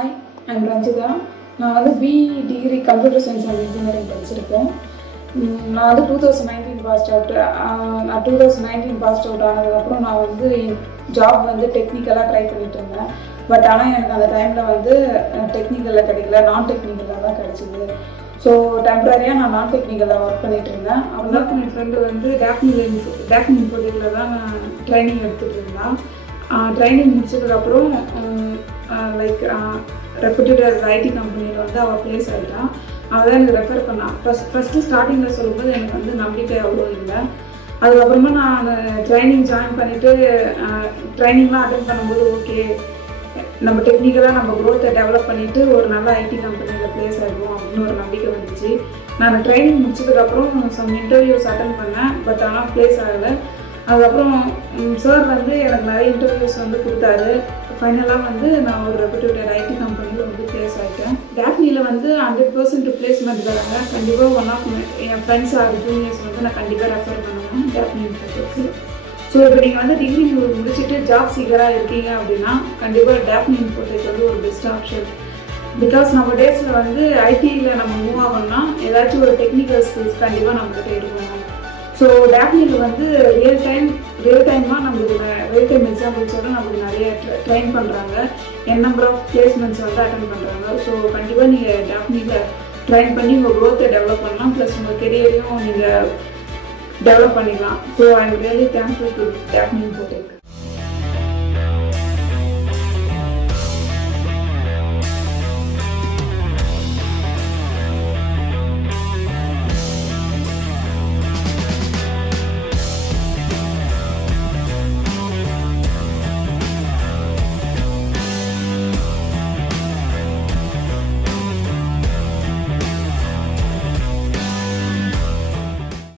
Hi, I'm Ranjitha. நான் வந்து BE degree computer science and engineering படிச்சிருக்கேன். நான் வந்து 2019 பாஸ்ட் அவுட். நான் 2019 பாஸ்ட் அவுட் ஆனதுக்கப்புறம் நான் வந்து ஜாப் வந்து டெக்னிக்கலாக ட்ரை பண்ணிட்டு இருந்தேன். பட் ஆனால் எனக்கு அந்த டைமில் வந்து டெக்னிக்கலில் கிடைக்கல, நான் டெக்னிக்கலாக தான் கிடச்சிது. ஸோ டெம்பரரியாக நான் நான் டெக்னிக்கலாக ஒர்க் பண்ணிகிட்டு இருந்தேன். அவங்களுக்கு என் ஃப்ரெண்டு வந்து டேக்னி இன்ஃபோடெக்கில் தான் நான் ட்ரைனிங் எடுத்துகிட்டு இருந்தேன். ட்ரைனிங் முடிச்சதுக்கப்புறம் ரெப்யூட்டட் ஐடி கம்பெனியில் வந்து அவள் ப்ளேஸ் ஆகிட்டான். அவள் தான் எனக்கு ரெஃபர் பண்ணான். ஃபஸ்ட்டு ஸ்டார்டிங்கில் சொல்லும்போது எனக்கு வந்து நம்பிக்கை அவ்வளோ இல்லை. அதுக்கப்புறமா நான் ட்ரைனிங் ஜாயின் பண்ணிவிட்டு ட்ரைனிங்லாம் அட்டென்ட் பண்ணும்போது ஓகே, நம்ம டெக்னிக்கலாக நம்ம க்ரோத்தை டெவலப் பண்ணிவிட்டு ஒரு நல்ல ஐடி கம்பெனியில் ப்ளேஸ் ஆகிடுவோம் அப்படின்னு ஒரு நம்பிக்கை வந்துச்சு. நான் ட்ரைனிங் முடிச்சதுக்கப்புறம் சம் இன்டர்வியூஸ் அட்டென்ட் பண்ணேன். பட் ஆனால் ப்ளேஸ் ஆகலை. அதுக்கப்புறம் சார் வந்து எனக்கு நிறைய இன்டர்வியூஸ் வந்து கொடுத்தாரு. ஃபைனலாக வந்து நான் ஒரு ரெப்யூட்டட் ஐடி கம்பெனியில் வந்து ப்ளேஸ் ஆகிட்டேன். டேக்னியில் வந்து 100% ப்ளேஸ்மெண்ட் தராங்க. கண்டிப்பாக ஒன் ஆஃப் என் ஃப்ரெண்ட்ஸ் ஆர் ஜூனியர்ஸ் வந்து நான் கண்டிப்பாக ரெஃபர் பண்ணுவேன் டேக்னி இன்ஃபோடெக்ஸு. ஸோ இப்போ நீங்கள் வந்து டிகிரி முடிச்சுட்டு ஜாப் சீக்கராக இருக்கீங்க அப்படின்னா கண்டிப்பாக டேக்னி இன்ஃபோடெக் வந்து ஒரு பெஸ்ட் ஆப்ஷன். பிகாஸ் நம்ம டேஸில் வந்து ஐடியில் நம்ம மூவ் ஆகணும்னா ஏதாச்சும் ஒரு டெக்னிக்கல் ஸ்கில்ஸ் கண்டிப்பாக நம்மகிட்ட இருக்கணும். ஸோ டேக்னியில் வந்து ரியல் டைமாக நம்மளுக்கு ரியல் டைம் எக்ஸாம்பிள்ஸோட நம்மளுக்கு நிறைய ட்ரைன் பண்ணுறாங்க. நம்பர் ஆஃப் பிளேஸ்மெண்ட்ஸ் வந்து அட்டென்ட் பண்ணுறாங்க. ஸோ கண்டிப்பாக நீங்கள் டேக்னியில் ட்ரைன் பண்ணி உங்கள் க்ரோத்தை டெவலப் பண்ணலாம். ப்ளஸ் உங்கள் கெரியரையும் நீங்கள் டெவலப் பண்ணிக்கலாம். So I am really thankful to Tekni Infotech.